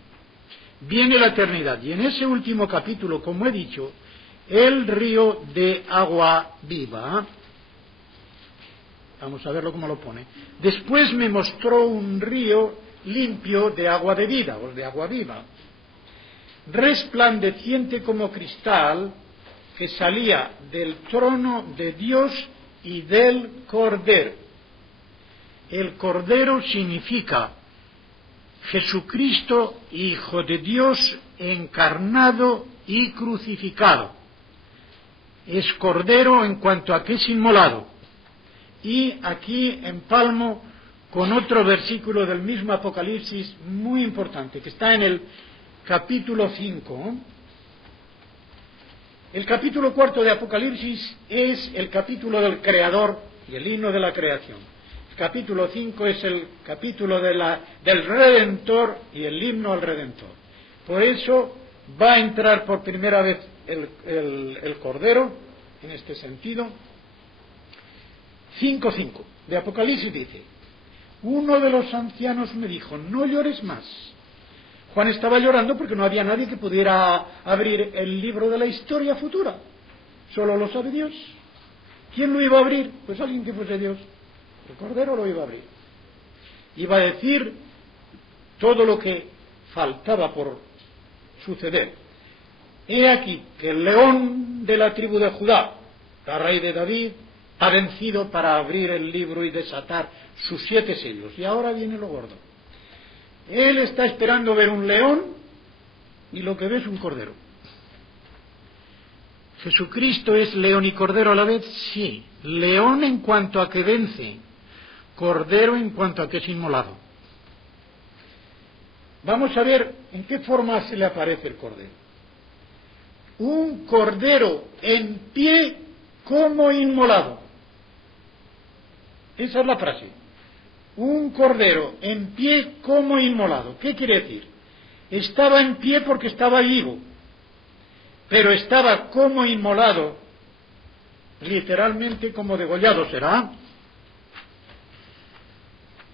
Viene la eternidad y en ese último capítulo, como he dicho, el río de agua viva. Vamos a verlo cómo lo pone. Después me mostró un río limpio de agua de vida, o de agua viva, resplandeciente como cristal, que salía del trono de Dios y del Cordero. El Cordero significa Jesucristo, Hijo de Dios, encarnado y crucificado. Es Cordero en cuanto a que es inmolado. Y aquí empalmo con otro versículo del mismo Apocalipsis muy importante, que está en el capítulo 5. El capítulo 4 de Apocalipsis es el capítulo del Creador y el himno de la creación. El capítulo 5 es el capítulo del Redentor y el himno al Redentor. Por eso va a entrar por primera vez el Cordero, en este sentido. 5:5 de Apocalipsis dice: uno de los ancianos me dijo, no llores más. Juan estaba llorando porque no había nadie que pudiera abrir el libro de la historia futura. Solo lo sabe Dios. ¿Quién lo iba a abrir? Pues alguien que fuese Dios. El Cordero lo iba a abrir. Iba a decir todo lo que faltaba por suceder. He aquí que el león de la tribu de Judá, la raíz de David, ha vencido para abrir el libro y desatar sus 7 sellos. Y ahora viene lo gordo. Él está esperando ver un león y lo que ve es un cordero. ¿Jesucristo es león y cordero a la vez? Sí. León en cuanto a que vence, cordero en cuanto a que es inmolado. Vamos a ver en qué forma se le aparece el cordero. Un cordero en pie como inmolado. Esa es la frase. Un cordero en pie como inmolado. ¿Qué quiere decir? Estaba en pie porque estaba vivo, pero estaba como inmolado, literalmente como degollado, ¿será?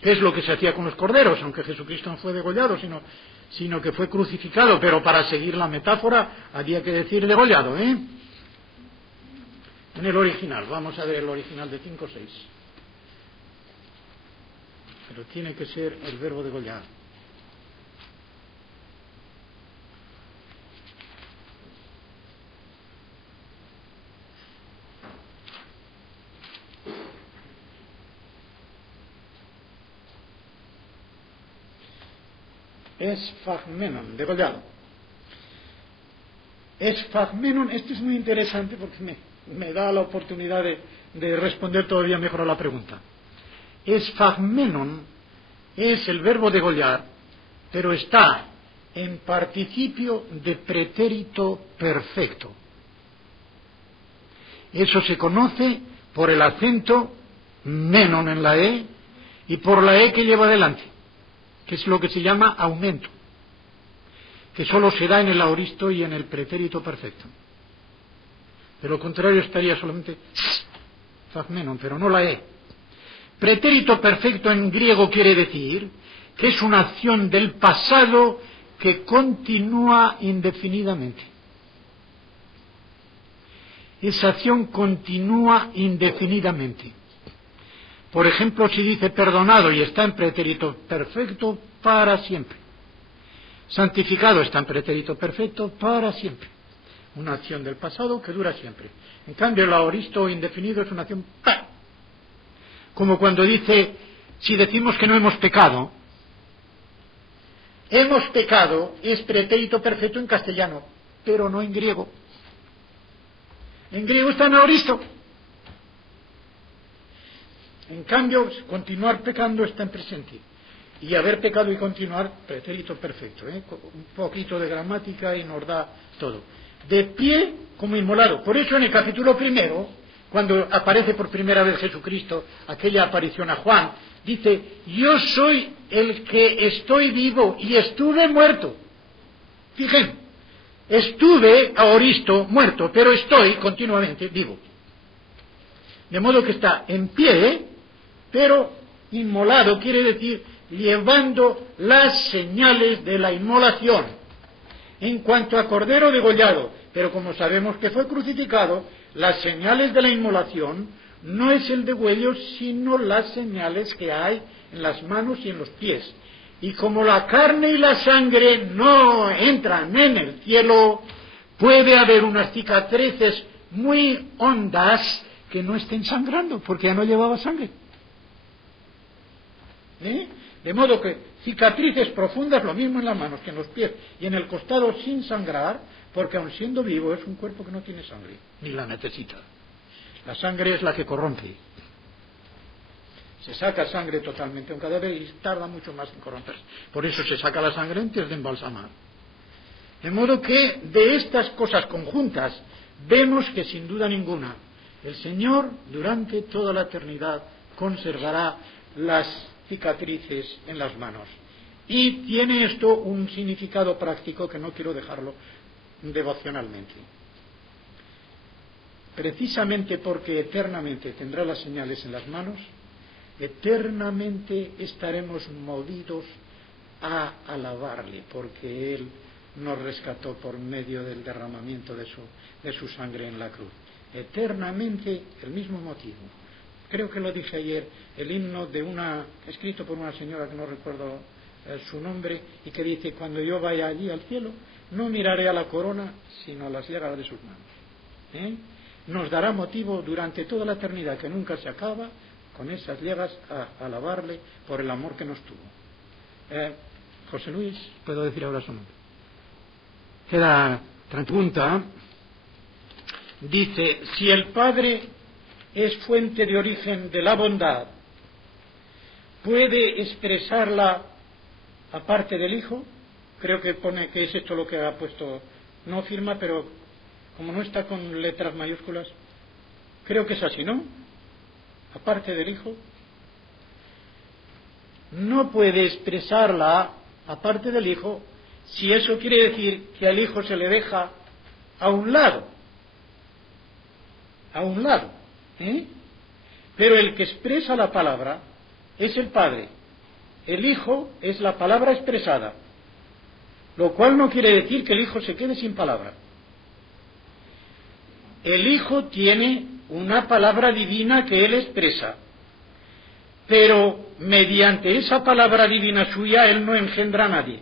¿Qué es lo que se hacía con los corderos? Aunque Jesucristo no fue degollado, sino que fue crucificado, pero para seguir la metáfora había que decir degollado, ¿eh? En el original, vamos a ver el original de 5:6. Pero tiene que ser el verbo degollar. Esphagmenon, degollado. Esphagmenon, esto es muy interesante porque me da la oportunidad de responder todavía mejor a la pregunta. Esphagmenon es el verbo degollar, pero está en participio de pretérito perfecto. Eso se conoce por el acento menon en la E y por la E que lleva delante, que es lo que se llama aumento, que solo se da en el aoristo y en el pretérito perfecto. De lo contrario estaría solamente phagmenon, pero no la E. Pretérito perfecto en griego quiere decir que es una acción del pasado que continúa indefinidamente. Esa acción continúa indefinidamente. Por ejemplo, si dice perdonado y está en pretérito perfecto, para siempre. Santificado está en pretérito perfecto, para siempre. Una acción del pasado que dura siempre. En cambio, el aoristo indefinido es una acción ¡pa! Como cuando dice, si decimos que no hemos pecado, hemos pecado es pretérito perfecto en castellano, pero no en griego. En griego está en aoristo. En cambio, continuar pecando está en presente. Y haber pecado y continuar, pretérito perfecto. Un poquito de gramática y nos da todo. De pie como inmolado. Por eso en el capítulo 1, cuando aparece por primera vez Jesucristo, aquella aparición a Juan, dice, yo soy el que estoy vivo y estuve muerto. Fíjense, estuve aoristo muerto, pero estoy continuamente vivo. De modo que está en pie, pero inmolado, quiere decir llevando las señales de la inmolación. En cuanto a cordero degollado, pero como sabemos que fue crucificado, las señales de la inmolación no es el degüello, sino las señales que hay en las manos y en los pies. Y como la carne y la sangre no entran en el cielo, puede haber unas cicatrices muy hondas que no estén sangrando, porque ya no llevaba sangre. De modo que cicatrices profundas, lo mismo en las manos que en los pies y en el costado sin sangrar, porque aun siendo vivo es un cuerpo que no tiene sangre, ni la necesita. La sangre es la que corrompe. Se saca sangre totalmente a un cadáver y tarda mucho más en corromperse. Por eso se saca la sangre antes de embalsamar. De modo que de estas cosas conjuntas vemos que sin duda ninguna el Señor durante toda la eternidad conservará las cicatrices en las manos. Y tiene esto un significado práctico que no quiero dejarlo devocionalmente. Precisamente porque eternamente tendrá las señales en las manos, eternamente estaremos movidos a alabarle, porque Él nos rescató por medio del derramamiento de su sangre en la cruz. Eternamente el mismo motivo. Creo que lo dije ayer, el himno escrito por una señora que no recuerdo su nombre, y que dice, cuando yo vaya allí al cielo, no miraré a la corona, sino a las llagas de sus manos. Nos dará motivo durante toda la eternidad, que nunca se acaba, con esas llagas a alabarle por el amor que nos tuvo. José Luis, ¿puedo decir ahora su nombre? Queda pregunta. Dice, si el Padre es fuente de origen de la bondad, ¿puede expresarla aparte del Hijo? Creo que pone que es esto lo que ha puesto, no firma, pero como no está con letras mayúsculas, creo que es así, ¿no? Aparte del Hijo. No puede expresarla aparte del Hijo, si eso quiere decir que al Hijo se le deja a un lado. Pero el que expresa la palabra es el Padre. El Hijo es la palabra expresada, lo cual no quiere decir que el Hijo se quede sin palabra. El Hijo tiene una palabra divina que Él expresa, pero mediante esa palabra divina suya Él no engendra a nadie.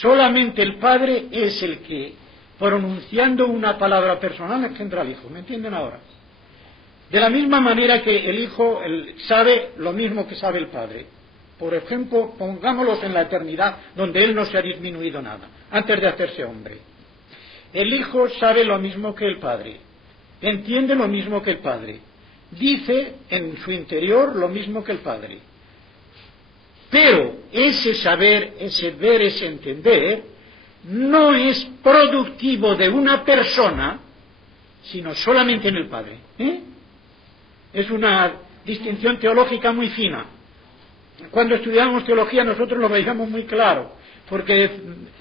Solamente el Padre es el que, pronunciando una palabra personal, engendra al Hijo. ¿Me entienden ahora? De la misma manera que el Hijo sabe lo mismo que sabe el Padre. Por ejemplo, pongámoslos en la eternidad, donde Él no se ha disminuido nada, antes de hacerse hombre. El Hijo sabe lo mismo que el Padre, entiende lo mismo que el Padre, dice en su interior lo mismo que el Padre. Pero ese saber, ese ver, ese entender, no es productivo de una persona, sino solamente en el Padre. Es una distinción teológica muy fina. Cuando estudiábamos teología nosotros lo veíamos muy claro, porque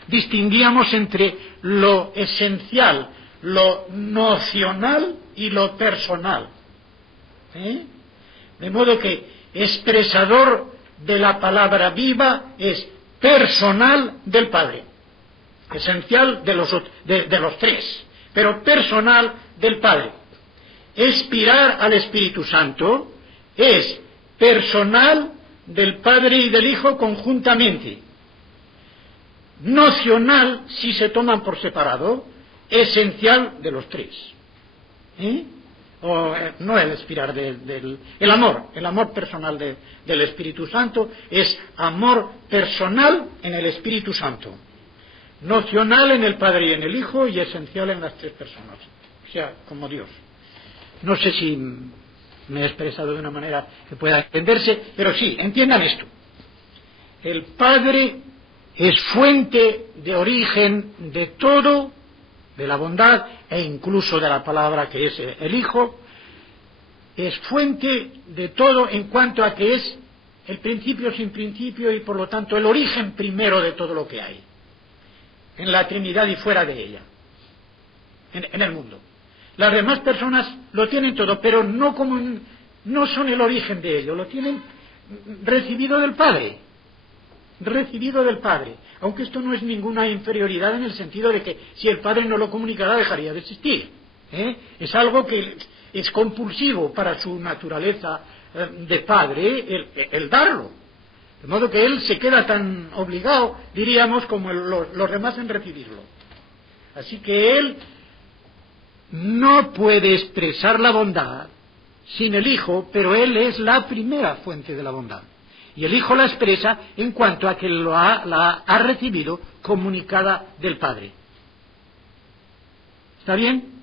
distinguíamos entre lo esencial, lo nocional y lo personal. De modo que expresador de la palabra viva es personal del Padre, esencial de los tres, pero personal del Padre. Expirar al Espíritu Santo es personal del Padre y del Hijo conjuntamente. Nocional, si se toman por separado, esencial de los tres. o no el expirar el amor personal del Espíritu Santo es amor personal en el Espíritu Santo, nocional en el Padre y en el Hijo y esencial en las tres personas, o sea, como Dios. No sé si me he expresado de una manera que pueda entenderse, pero sí, entiendan esto. El Padre es fuente de origen de todo, de la bondad e incluso de la palabra que es el Hijo. Es fuente de todo en cuanto a que es el principio sin principio y por lo tanto el origen primero de todo lo que hay, en la Trinidad y fuera de ella, en el mundo. Las demás personas lo tienen todo, pero no son el origen de ello, lo tienen recibido del Padre, aunque esto no es ninguna inferioridad en el sentido de que si el Padre no lo comunicara dejaría de existir, es algo que es compulsivo para su naturaleza de Padre el darlo, de modo que él se queda tan obligado, diríamos, como los demás en recibirlo. Así que él no puede expresar la bondad sin el Hijo, pero él es la primera fuente de la bondad. Y el Hijo la expresa en cuanto a que la ha recibido comunicada del Padre. ¿Está bien?